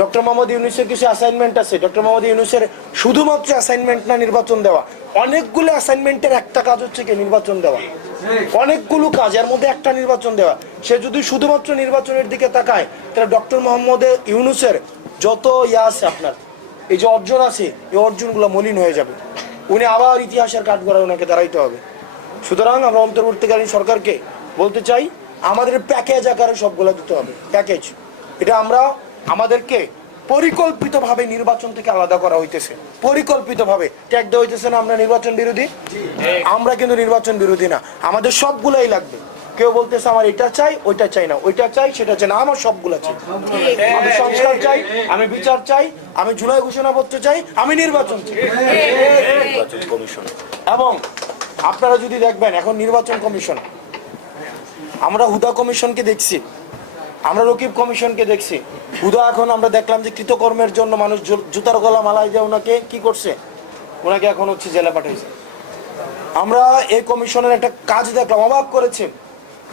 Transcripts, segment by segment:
Doctor Mohammad ইউনুসের কিছু assignment আছে। ডক্টর মোহাম্মদ ইউনুসের শুধুমাত্র অ্যাসাইনমেন্ট না, নির্বাচন দেওয়া। অনেকগুলো অ্যাসাইনমেন্টের একটা কাজ হচ্ছে কি, নির্বাচন দেওয়া। অনেকগুলো কাজ, এর মধ্যে একটা নির্বাচন দেওয়া। সে যদি শুধুমাত্র নির্বাচনের দিকে তাকায়, তাহলে ডক্টর মোহাম্মদ ইউনুসের যত ইয়া আছে আপনার, এই যে অর্জন আছে, এই অর্জনগুলো মলিন হয়ে যাবে। উনি আবার ইতিহাসের কাঠগড়ায় ওনাকে দাঁড়াইতে হবে। সুতরাং আমরা অন্তর্বর্তীকালীন সরকারকে বলতে চাই, আমাদের প্যাকেজ আকারে সবগুলো দিতে হবে। প্যাকেজ এটা আমরা আমাদেরকে পরিকল্পিতভাবে নির্বাচন থেকে আলাদা করা হইতেছে। পরিকল্পিতভাবে। ট্যাগ দেওয়া হইতেছে না আমরা নির্বাচন বিরোধী? আমরা কিন্তু নির্বাচন বিরোধী না। আমাদের সবগুলাই লাগবে। কেউ বলতেছে আমার এটা চাই ওইটা চাই না। ওইটা চাই সেটা চাই না। আমার সবগুলা চাই। আমি সংস্কার চাই আমি বিচার চাই আমি জুলাই ঘোষণাপত্র চাই আমি নির্বাচন চাই। নির্বাচন কমিশন। এবং আপনারা যদি দেখবেন এখন নির্বাচন কমিশন। আমরা হুদা কমিশনকে দেখছি। আমরা রকিব কমিশনকে দেখছি। হুদা এখন আমরা দেখলাম যে কৃতকর্মের জন্য মানুষ জুতার গলা মালাই দিয়ে ওনাকে কি করছে ওনাকে এখন হচ্ছে জেলে পাঠাইছে। আমরা এই কমিশনের একটা কাজ দেখলাম, অবাক করেছে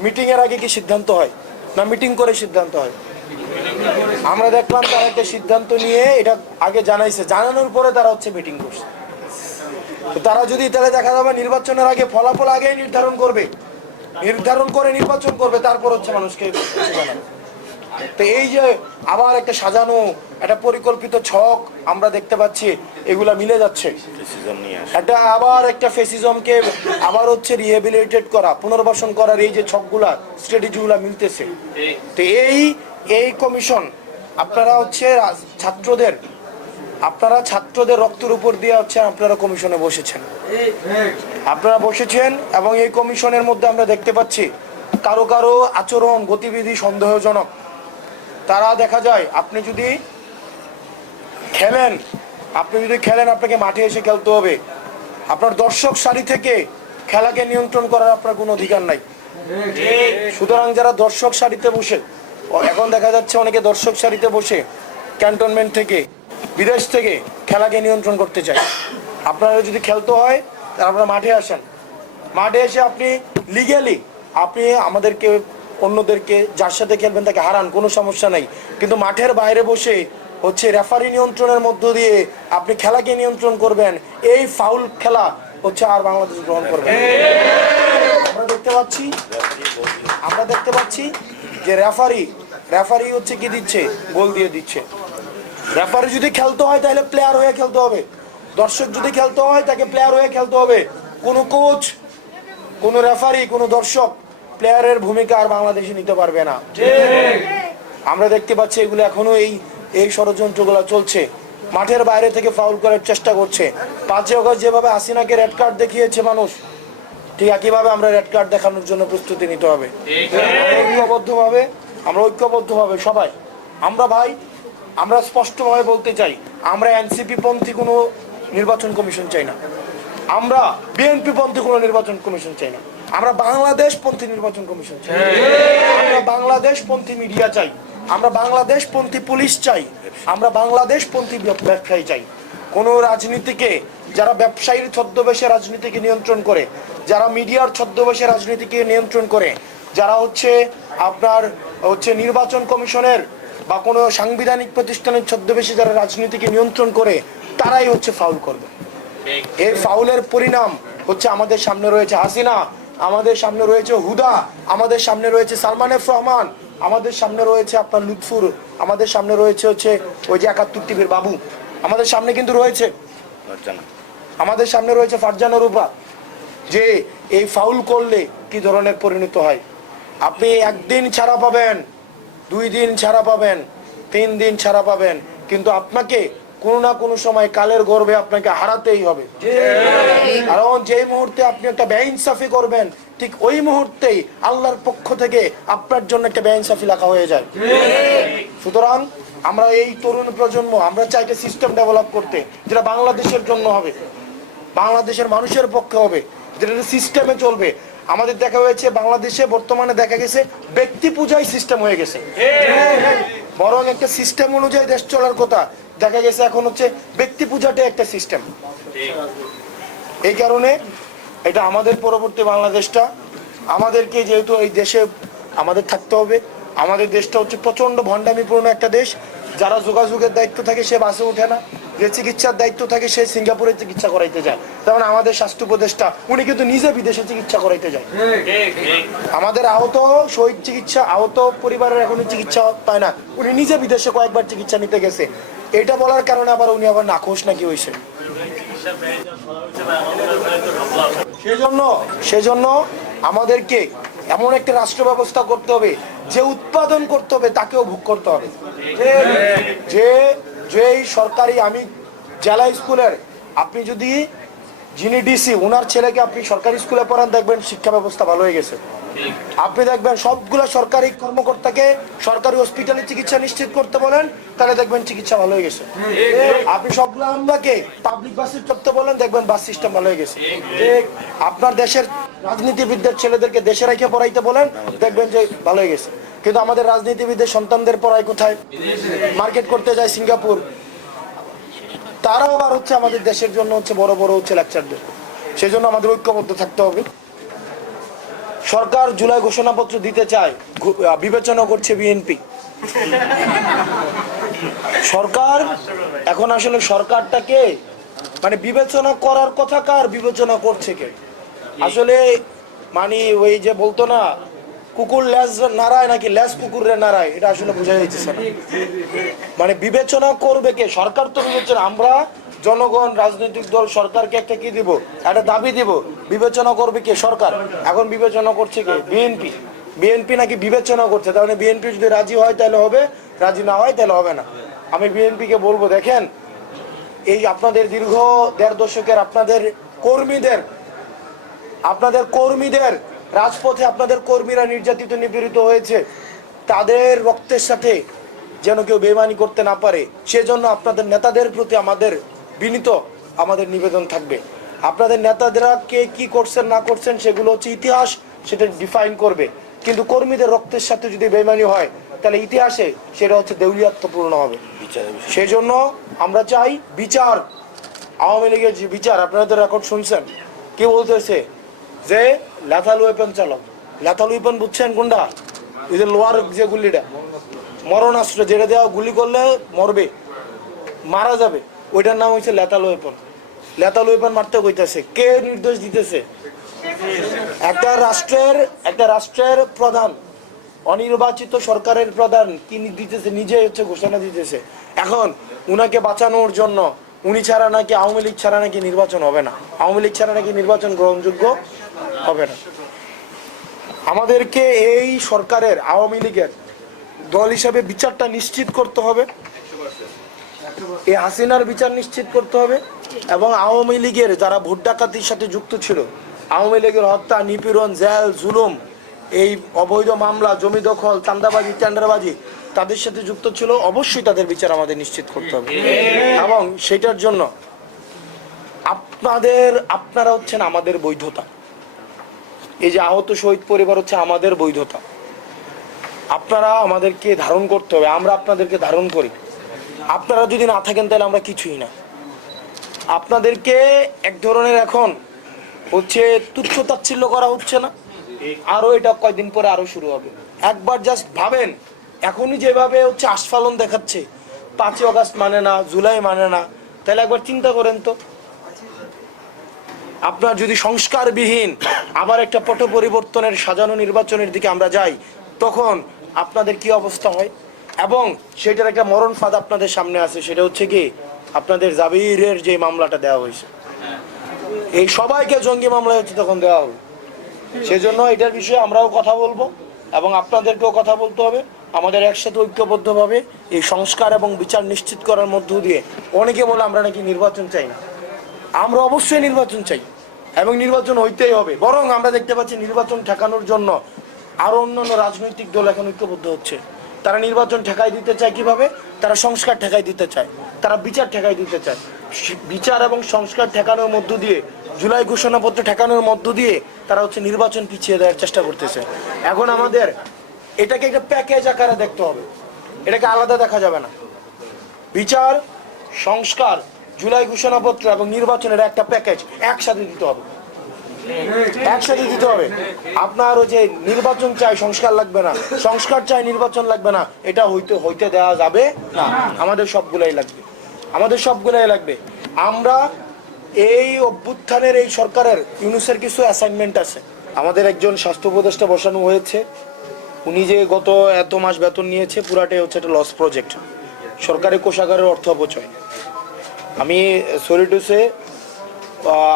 মিটিং এর আগে কি সিদ্ধান্ত হয়? না, মিটিং করে সিদ্ধান্ত হয়। আমরা দেখলাম তারা একটা সিদ্ধান্ত নিয়ে এটা আগে জানাইছে। জানানোর পরে তারা হচ্ছে মিটিং করছে। তারা যদি তাহলে দেখা যাবে নির্বাচনের আগে ফলাফল আগে নির্ধারণ করবে। নির্ধারণ করে নির্বাচন করবে, তারপর হচ্ছে মানুষকে তো এই যে আবার একটা সাজানো একটা পরিকল্পিত ছক আমরা দেখতে পাচ্ছি এগুলা মিলে যাচ্ছে। একটা আবার একটা ফেসিজমকে আবার হচ্ছে রিহেবিলিটেট করা পুনর্বাসন করার এই যে ছকগুলা স্ট্র্যাটেজিগুলা মিলতেছে। তো এই এই কমিশন আপনারা হচ্ছে ছাত্রদের আপনারা ছাত্রদের রক্তের উপর দিয়ে হচ্ছে আপনারা কমিশনে বসেছেন। আপনারা বসেছেন এবং এই কমিশনের মধ্যে আমরা দেখতে পাচ্ছি কারও কারও আচরণ গতিবিধি সন্দেহজনক। তারা দেখা যায়, আপনি যদি খেলেন, আপনি যদি খেলেন, আপনাকে মাঠে এসে খেলতে হবে। আপনার দর্শক সারি থেকে খেলাকে নিয়ন্ত্রণ করার আপনার কোনো অধিকার নাই। সুতরাং যারা দর্শক সারিতে বসে এখন দেখা যাচ্ছে অনেকে দর্শক সারিতে বসে ক্যান্টনমেন্ট থেকে, বিদেশ থেকে খেলাকে নিয়ন্ত্রণ করতে চায়। আপনারা যদি খেলতে হয়, তাহলে আপনারা মাঠে আসেন। মাঠে এসে আপনি লিগেলি আপনি আমাদেরকে অন্যদেরকে যার সাথে খেলবেন তাকে হারান, কোনো সমস্যা নাই। কিন্তু মাঠের বাইরে বসে হচ্ছে রেফারি নিয়ন্ত্রণের মধ্য দিয়ে আপনি খেলাকে নিয়ন্ত্রণ করবেন, এই ফাউল খেলা হচ্ছে আর বাংলাদেশ গ্রহণ করবে না। আমরা দেখতে পাচ্ছি, আমরা দেখতে পাচ্ছি যে রেফারি রেফারি হচ্ছে কি দিচ্ছে? গোল দিয়ে দিচ্ছে। রেফারি যদি খেলতে হয় তাহলে প্লেয়ার হয়ে খেলতে হবে। দর্শক যদি খেলতে হয় তাকে প্লেয়ার হয়ে খেলতে হবে। কোনো কোচ কোনো রেফারি কোনো দর্শক প্লেয়ারের ভূমিকা আর বাংলাদেশে নিতে পারবে না। আমরা দেখতে পাচ্ছি এগুলো এখনও এই এই ষড়যন্ত্রগুলো চলছে। মাঠের বাইরে থেকে ফাউল করার চেষ্টা করছে। পাঁচই অগস্ট যেভাবে হাসিনাকে রেড কার্ড দেখিয়েছে মানুষ, ঠিক একইভাবে আমরা রেড কার্ড দেখানোর জন্য প্রস্তুতি নিতে হবে। ঐক্যবদ্ধভাবে, আমরা ঐক্যবদ্ধভাবে সবাই, আমরা ভাই, আমরা স্পষ্টভাবে বলতে চাই, আমরা এনসিপি পন্থী কোনো নির্বাচন কমিশন চাই না। আমরা বিএনপি পন্থী কোনো নির্বাচন কমিশন চাই না। আমরা বাংলাদেশ পন্থী নির্বাচন কমিশন চাই। আমরা বাংলাদেশ পন্থী মিডিয়া চাই। আমরা বাংলাদেশ পন্থী পুলিশ চাই। আমরা বাংলাদেশ পন্থী ব্যবসায়ী চাই। কোন রাজনীতিকে যারা ব্যবসায়ীর ছদ্মবেশে রাজনীতিকে নিয়ন্ত্রণ করে যারা মিডিয়ার ছদ্মবেশে রাজনীতিকে নিয়ন্ত্রণ করে যারা হচ্ছে আপনার হচ্ছে নির্বাচন কমিশনের বা কোনো সাংবিধানিক প্রতিষ্ঠানের ছদ্মবেশে যারা রাজনীতিকে নিয়ন্ত্রণ করে তারাই হচ্ছে ফাউল করবে। এই ফাউলের পরিণাম হচ্ছে আমাদের সামনে রয়েছে হাসিনা। আমাদের সামনে রয়েছে হুদা আমাদের সামনে রয়েছে সালমান এফ রহমান আমাদের সামনে রয়েছে আপনার লুৎফুর আমাদের সামনে রয়েছে হচ্ছে ওই যে একাত্তর টিভির বাবু আমাদের সামনে কিন্তু রয়েছে আমাদের সামনে রয়েছে ফারজানা রূপা যে এই ফাউল করলে কি ধরনের পরিণত হয়? আপনি একদিন ছাড়া পাবেন দুই দিন ছাড়া পাবেন তিন দিন ছাড়া পাবেন কিন্তু আপনাকে কোনো না কোনো সময় কালের গর্বে আপনাকে হারাতেই হবে। কারণ যেই মুহূর্তে আপনি একটা বেইনসাফি করবেন, ঠিক ওই মুহূর্তেই আল্লাহর পক্ষ থেকে আপনার জন্য একটা বেইনসাফি লেখা হয়ে যায়। সুতরাং আমরা এই তরুণ প্রজন্ম, আমরা চাই একটা সিস্টেম ডেভেলপ করতে, যেটা বাংলাদেশের জন্য হবে, বাংলাদেশের মানুষের পক্ষে হবে, যেটা সিস্টেমে চলবে। আমাদের দেখা হয়েছে, বাংলাদেশে বর্তমানে দেখা গেছে, ব্যক্তি পূজাই সিস্টেম হয়ে গেছে। বরং একটা সিস্টেম অনুযায়ী দেশ চলার কথা। দেখা গেছে এখন হচ্ছে ব্যক্তি পূজাটা একটা সিস্টেম এই কারণে এটা আমাদের পরবর্তী বাংলাদেশটা। আমাদেরকে যেহেতু এই দেশে আমাদের থাকতে হবে, আমাদের দেশটা হচ্ছে প্রচণ্ড ভণ্ডামিপূর্ণ একটা দেশ। যারা যোগাযোগের দায়িত্ব থাকে সে বাসে ওঠে না। যে চিকিৎসার দায়িত্ব থাকে, সে সিঙ্গাপুরে চিকিৎসা করাইতে যায়। তেমন আমাদের স্বাস্থ্য উপদেষ্টা, উনি কিন্তু নিজে বিদেশে চিকিৎসা করাইতে যায়। আমাদের আহত, শহীদ চিকিৎসা, আহত পরিবারের এখনও চিকিৎসা পায় না। উনি নিজে বিদেশে কয়েকবার চিকিৎসা নিতে গেছে। এটা বলার কারণে আবার উনি আবার নাকোশ নাকি হয়েছে সেজন্য সেজন্য আমাদেরকে এমন একটা রাষ্ট্র ব্যবস্থা করতে হবে, যে উৎপাদন করতে হবে, তাকেও ভোগ করতে হবে। যে যে এই সরকারি আমি জেলা স্কুলের, আপনি যদি যিনি ডিসি ওনার ছেলেকে আপনি সরকারি স্কুলে পড়ান, দেখবেন শিক্ষা ব্যবস্থা ভালো হয়ে গেছে। আপনি দেখবেন সবগুলো সরকারি কর্মকর্তাকে সরকারি হসপিটালে চিকিৎসা নিশ্চিত করতে বলেন, তাহলে দেখবেন চিকিৎসা ভালো হয়ে গেছে। আপনি সবগুলো আমলাকে পাবলিক বাসে চড়তে বলেন, দেখবেন বাস সিস্টেম ভালো হয়ে গেছে। আপনার দেশের রাজনীতিবিদদের ছেলেদেরকে দেশে রেখে পড়াইতে বলেন, দেখবেন যে ভালো হয়ে গেছে। কিন্তু আমাদের রাজনীতিবিদদের সন্তানদের পড়ায় কোথায়? মার্কেট করতে যায় সিঙ্গাপুর। তারাও আবার হচ্ছে আমাদের দেশের জন্য হচ্ছে বড় বড় হচ্ছে লেকচারদের সেই জন্য আমাদের ঐক্যবদ্ধ থাকতে হবে। সরকার জুলাই ঘোষণাপত্র দিতে চায় বিবেচনা করছে বিএনপি। সরকার, এখন আসলে সরকারটাকে মানে বিবেচনা করার কথা কার বিবেচনা করছে কে? আসলে মানে ওই যে বলতো না কুকুর ল্যাস নাড়ায় নাকি ল্যাস কুকুরে নাড়ায় এটা আসলে বোঝা যাচ্ছে না। মানে বিবেচনা করবে কে? সরকার তো বিবেচনা। আমরা জনগণ, রাজনৈতিক দল, সরকারকে একটা কি দিব? একটা দাবি দিব। বিবেচনা করবে কে? সরকার। এখন বিবেচনা করছে কে? বিএনপি। বিএনপি নাকি বিবেচনা করছে। মানে বিএনপি যদি রাজি হয় তাহলে হবে, রাজি না হয় তাহলে হবে না। আমি বিএনপিকে বলব, দেখেন, এই আপনাদের দীর্ঘ দেড় দশকের আপনাদের কর্মীদের আপনাদের কর্মীদের রাজপথে আপনাদের কর্মীরা নির্যাতিত নিপীড়িত হয়েছে। তাদের রক্তের সাথে যেন কেউ বেমানি করতে না পারে সেজন্য আপনাদের নেতাদের প্রতি আমাদের বিনীত আমাদের নিবেদন থাকবে। আপনাদের নেতাদেরা কে কি করছেন না করছেন সেগুলো হচ্ছে ইতিহাস সেটা ডিফাইন করবে। কিন্তু কর্মীদের রক্তের সাথে যদি বেমানি হয় তাহলে ইতিহাসে সেটা হচ্ছে দেউলিয়াত্মপূর্ণ হবে। সেই জন্য আমরা চাই বিচার আওয়ামী লীগের যে বিচার আপনারা তো রেকর্ড শুনছেন। কি বলতেছে যে লেথাল ওয়েপন চালো লেথাল ওয়েপন বুঝছেন কোনটা যে লোয়ার যে গুলিটা মরণাস্ত্র যেটা দেওয়া গুলি করলে মরবে, মারা যাবে, ওইটার নাম হচ্ছে লেতাল ওয়েপন লেতাল ওয়েপন মারতে কইতেছে, কে নির্দেশ দিতেছে? একটা রাষ্ট্রের একটা রাষ্ট্রের প্রধান, অনির্বাচিত সরকারের প্রধান, তিনি দিতেছে নিজে হচ্ছে ঘোষণা দিতেছে। এখন উনাকে বাঁচানোর জন্য, উনি ছাড়া নাকি আওয়ামী লীগ ছাড়া নাকি নির্বাচন হবে না। আওয়ামী লীগ ছাড়া নাকি নির্বাচন গ্রহণযোগ্য হবে না। আমাদেরকে এই সরকারের আওয়ামী লীগের দল হিসাবে বিচারটা নিশ্চিত করতে হবে। এই হাসিনার বিচার নিশ্চিত করতে হবে এবং আওয়ামী লীগের যারা ভোট ডাকাতির সাথে যুক্ত ছিল, আওয়ামী লীগের হত্যা, নিপীড়ন, জেল, জুলুম, এই অবৈধ মামলা, জমি দখল চান্দাবাজি টেন্ডারবাজি তাদের সাথে যুক্ত ছিল, অবশ্যই তাদের বিচার আমাদের নিশ্চিত করতে হবে। এবং সেটার জন্য আপনাদের, আপনারা হচ্ছেন আমাদের বৈধতা। এই যে আহত শহীদ পরিবার হচ্ছে আমাদের বৈধতা। আপনারা আমাদেরকে ধারণ করতে হবে, আমরা আপনাদেরকে ধারণ করি। আপনারা যদি না থাকেন তাহলে আমরা কিছুই না। আপনাদেরকে এক ধরনের এখন হচ্ছে তুচ্ছ তাচ্ছিল্য করা হচ্ছে না। আরও এটা কয়দিন পরে আরও শুরু হবে। একবার জাস্ট ভাবেন, এখনই যেভাবে হচ্ছে আস্ফালন দেখাচ্ছে, পাঁচই অগাস্ট মানে না, জুলাই মানে না, তাহলে একবার চিন্তা করেন তো। আপনার যদি সংস্কারবিহীন আবার একটা পট পরিবর্তনের সাজানো নির্বাচনের দিকে আমরা যাই, তখন আপনাদের কি অবস্থা হয়? এবং সেটার একটা মরণ ফাঁদ আপনাদের সামনে আছে, সেটা হচ্ছে কি আপনাদের জাবিরের যে মামলাটা দেওয়া হয়েছে। এই সবাইকে জঙ্গি মামলা হচ্ছে তখন দেওয়া হবে। সেজন্য এটার বিষয়ে আমরাও কথা বলব এবং আপনাদেরকেও কথা বলতে হবে। আমাদের একসাথে ঐক্যবদ্ধভাবে এই সংস্কার এবং বিচার নিশ্চিত করার মধ্য দিয়ে অনেকে বলে আমরা নাকি নির্বাচন চাই না। আমরা অবশ্যই নির্বাচন চাই। এবং নির্বাচন হইতেই হবে। বরং আমরা দেখতে পাচ্ছি নির্বাচন ঠেকানোর জন্য আরও অন্যান্য রাজনৈতিক দল এখন ঐক্যবদ্ধ হচ্ছে। তারা নির্বাচন ঠেকাই দিতে চায় কীভাবে? তারা সংস্কার ঠেকাই দিতে চায়। তারা বিচার ঠেকাই দিতে চায়। বিচার এবং সংস্কার ঠেকানোর মধ্য দিয়ে, জুলাই ঘোষণাপত্র ঠেকানোর মধ্য দিয়ে তারা হচ্ছে নির্বাচন পিছিয়ে দেওয়ার চেষ্টা করতেছে। এখন আমাদের এটাকে একটা প্যাকেজ আকারে দেখতে হবে। এটাকে আলাদা দেখা যাবে না। বিচার, সংস্কার জুলাই ঘোষণাপত্র এবং নির্বাচনের একটা প্যাকেজ একসাথে দিতে হবে। একসাথে দিতে হবে। আপনার ওই যে নির্বাচন চাই সংস্কার লাগবে না, সংস্কার চাই নির্বাচন লাগবে না, এটা হইতে হইতে দেওয়া যাবে না। আমাদের সবগুলাই লাগবে। আমাদের সবগুলাই লাগবে। আমরা এই অভ্যুত্থানের এই সরকারের, ইউনুসের কিছু অ্যাসাইনমেন্ট আছে। আমাদের একজন স্বাস্থ্য উপদেষ্টা বসানো হয়েছে। উনি যে গত এত মাস বেতন নিয়েছে, পুরাটাই হচ্ছে একটা লস প্রজেক্ট সরকারি কোষাগারের অর্থ অপচয়। আমি সরিটুসে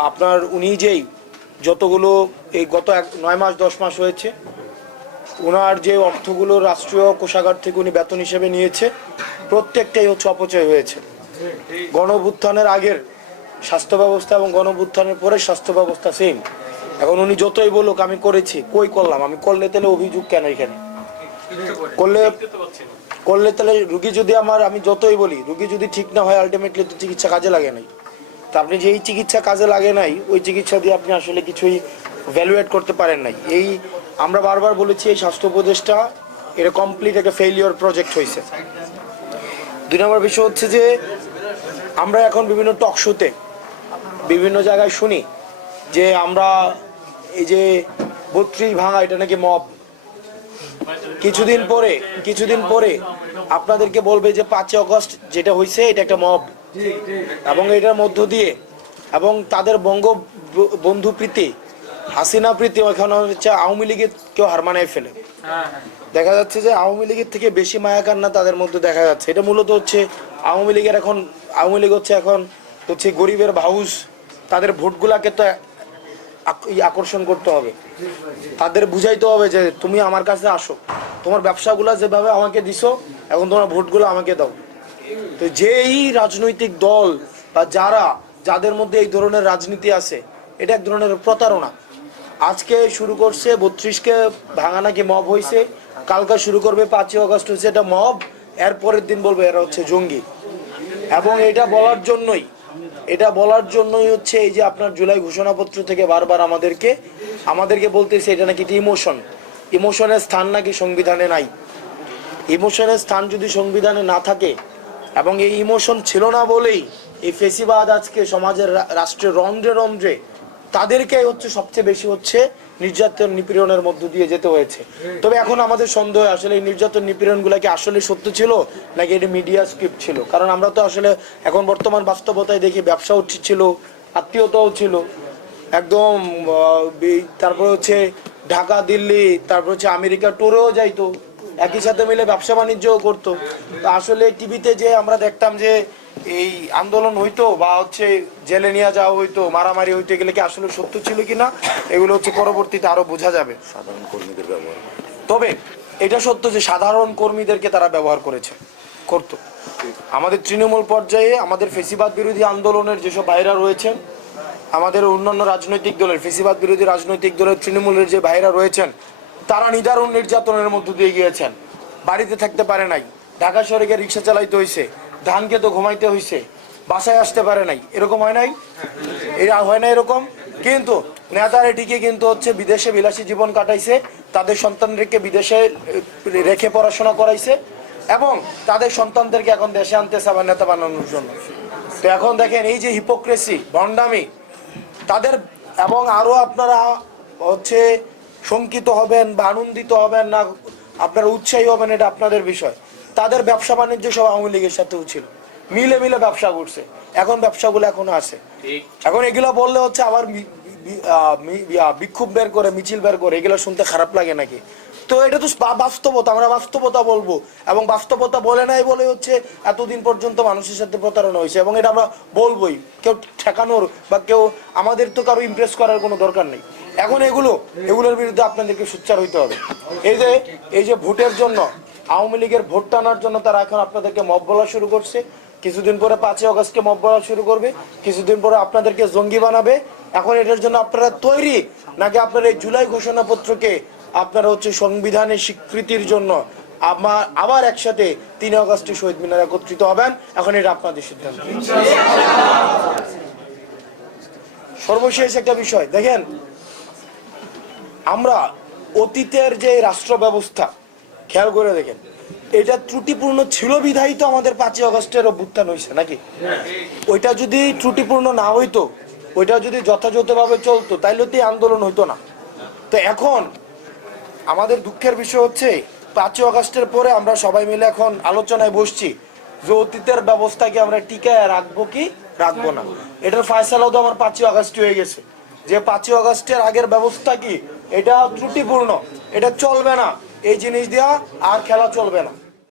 আপনার উনি যেই যতগুলো এই গত এক, নয় মাস, দশ মাস হয়েছে ওনার যে অর্থগুলো রাষ্ট্রীয় কোষাগার থেকে উনি বেতন হিসেবে নিয়েছে, প্রত্যেকটাই হচ্ছে অপচয় হয়েছে। গণভুত্থানের আগের স্বাস্থ্য ব্যবস্থা এবং গণভুত্থানের পরে স্বাস্থ্য ব্যবস্থা সেম এখন উনি যতই বলুক, আমি করেছি, কই করলাম? আমি করলে তাহলে অভিযোগ কেন এখানে? করলে করলে তাহলে রুগী যদি আমার, আমি যতই বলি, রুগী যদি ঠিক না হয় আলটিমেটলি তো চিকিৎসা কাজে লাগে নাই। তা আপনি যেই চিকিৎসা কাজে লাগে নাই, ওই চিকিৎসা দিয়ে আপনি আসলে কিছুই ভ্যালুয়েট করতে পারেন নাই। এই আমরা বারবার বলেছি, এই স্বাস্থ্য উপদেশটা এটা কমপ্লিট একটা ফেলিওর প্রজেক্ট হয়েছে দুই নম্বর বিষয় হচ্ছে যে, আমরা এখন বিভিন্ন টক শোতে বিভিন্ন জায়গায় শুনি যে আমরা এই যে বত্রিশ ভাঙা, এটা নাকি মব কিছুদিন পরে কিছুদিন পরে আপনাদেরকে বলবে যে পাঁচই অগস্ট যেটা হয়েছে এটা একটা মব। এবং এটার মধ্য দিয়ে, এবং তাদের বঙ্গ বন্ধু প্রীতি, হাসিনা প্রীতি ওখানে হচ্ছে আওয়ামী লীগের কেউ হার মানায় ফেলে। দেখা যাচ্ছে যে আওয়ামী লীগের থেকে বেশি মায়া কান্না তাদের মধ্যে দেখা যাচ্ছে। এটা মূলত হচ্ছে আওয়ামী লীগের এখন, আওয়ামী লীগ হচ্ছে এখন হচ্ছে গরিবের ভাউস। তাদের ভোটগুলাকে তো আকর্ষণ করতে হবে। তাদের বুঝাইতে হবে যে তুমি আমার কাছে আসো। তোমার ব্যবসাগুলো যেভাবে আমাকে দিছো, এখন তোমার ভোটগুলো আমাকে দাও। তো যেই রাজনৈতিক দল বা যারা, যাদের মধ্যে এই ধরনের রাজনীতি আছে, এটা এক ধরনের প্রতারণা। আজকে শুরু করছে বত্রিশকে ভাঙা নাকি মব হয়েছে কালকা শুরু করবে পাঁচই অগস্ট হচ্ছে এটা মব, এর পরের দিন বলবে এরা হচ্ছে জঙ্গি। এবং এটা বলার জন্যই এটা বলার জন্যই হচ্ছে এই যে আপনার জুলাই ঘোষণাপত্র থেকে বারবার আমাদেরকে আমাদেরকে বলতেছে এটা নাকি ইমোশন ইমোশনের স্থান নাকি সংবিধানে নাই। ইমোশনের স্থান যদি সংবিধানে না থাকে, এবং এই ইমোশন ছিল না বলেই এই ফেসিবাদ আজকে সমাজের রাষ্ট্রের রন্ধ্রে রন্ধ্রে তাদেরকে হচ্ছে সবচেয়ে বেশি হচ্ছে নির্যাতন নিপীড়নের মধ্য দিয়ে যেতে হয়েছে। তবে এখন আমাদের সন্দেহ আসলে এই নির্যাতন নিপীড়ন কি আসলে সত্য ছিল নাকি এটা মিডিয়া স্ক্রিপ্ট ছিল? কারণ আমরা তো আসলে এখন বর্তমান বাস্তবতায় দেখি ব্যবসাও ছিল, আত্মীয়তাও ছিল। একদম তারপর হচ্ছে ঢাকা, দিল্লি, তারপর হচ্ছে আমেরিকা ট্যুরেও যাইতো। একই সাথে মিলে ব্যবসা বাণিজ্যও করতো। আসলে টিভিতে যে আমরা দেখতাম যে এই আন্দোলন হইতো বা হচ্ছে জেলে নিয়ে যাওয়া হইতো মারামারি হইতে গেলে কি আসলে সত্য ছিল কিনা? এগুলো হচ্ছে পরবর্তীতে আরও বোঝা যাবে। সাধারণ কর্মীদের ব্যবহার। তবে এটা সত্য যে সাধারণ কর্মীদেরকে তারা ব্যবহার করেছে করতো। আমাদের তৃণমূল পর্যায়ে আমাদের ফেসিবাদ বিরোধী আন্দোলনের যেসব ভাইরা রয়েছেন আমাদের অন্যান্য রাজনৈতিক দলের ফেসিবাদ বিরোধী রাজনৈতিক দলের তৃণমূলের যে ভাইরা রয়েছেন তারা নিদারুণ নির্যাতনের মধ্য দিয়ে গিয়েছেন। বাড়িতে থাকতে পারে নাই ঢাকা শহরে গিয়ে রিক্সা চালাইতে হয়েছে ধানকে তো ঘুমাইতে হয়েছে বাসায় আসতে পারে নাই। এরকম হয় নাই? এরা হয় না এরকম? কিন্তু নেতারা ঠিকই কিন্তু হচ্ছে বিদেশে বিলাসী জীবন কাটাইছে, তাদের সন্তানদেরকে বিদেশে রেখে পড়াশোনা করাইছে, এবং তাদের সন্তানদেরকে এখন দেশে আনতেছে আবার নেতা বানানোর জন্য। তো এখন দেখেন, এই যে হিপোক্রেসি ভণ্ডামি, তাদের এবং আরও আপনারা হচ্ছে শঙ্কিত হবেন বা আনন্দিত হবেন না, আপনারা উৎসাহী হবেন, এটা আপনাদের বিষয়। তাদের ব্যবসা বাণিজ্য সব আওয়ামী লীগের সাথেও ছিল। মিলে মিলে ব্যবসা করছে। এখন ব্যবসাগুলো এখনও আছে। এখন এগুলো বললে হচ্ছে আবার বিক্ষোভ বের করে মিছিল বের করে এগুলো শুনতে খারাপ লাগে নাকি? তো এটা তো বাস্তবতা আমরা বাস্তবতা বলব। এবং বাস্তবতা বলে নাই বলে হচ্ছে এতদিন পর্যন্ত মানুষের সাথে প্রতারণা হয়েছে। এবং এটা আমরা বলবোই। কেউ ঠেকানোর বা কেউ আমাদের তো কারও ইমপ্রেস করার কোনো দরকার নেই। এখন এগুলো এগুলোর বিরুদ্ধে আপনাদেরকে সোচ্চার হইতে হবে। এই যে এই যে ভোটের জন্য আওয়ামী লীগের ভোট টানার জন্য তারা এখন আপনাদেরকে মব বলা শুরু করছে। কিছুদিন পরে পাঁচই অগস্টকে মব বলা শুরু করবে। কিছুদিন পরে আপনাদেরকে জঙ্গি বানাবে। এখন এটার জন্য আপনারা তৈরি। নাকি আপনারা এই জুলাই ঘোষণাপত্রকে আপনারা হচ্ছে সংবিধানের স্বীকৃতির জন্য আমার আবার একসাথে তিন অগস্টে শহীদ মিনার একত্রিত হবেন? এখন এটা আপনাদের সিদ্ধান্ত। সর্বশেষ একটা বিষয়, দেখেন, আমরা অতীতের যে রাষ্ট্র ব্যবস্থা খেয়াল করে দেখেন। এটা ত্রুটিপূর্ণ ছিল বিধায়ী তো আমাদের পাঁচই অগস্টের অভ্যুত্থান হয়েছে নাকি? ওইটা যদি ত্রুটিপূর্ণ না হইতো, ওইটা যদি যথাযথভাবে চলতো, তাইলে তো আন্দোলন হইতো না। তো এখন আমাদের দুঃখের বিষয় হচ্ছে, পাঁচই আগস্টের পরে আমরা সবাই মিলে এখন আলোচনায় বসছি, যে অতীতের ব্যবস্থাকে আমরা টিকায় রাখব কি রাখব না। এটার ফয়সালাও তো আমার পাঁচই আগস্ট হয়ে গেছে। যে পাঁচই আগস্টের আগের ব্যবস্থা কি, এটা ত্রুটিপূর্ণ, এটা চলবে না। এই জিনিস দেওয়া আর খেলা চলবে না।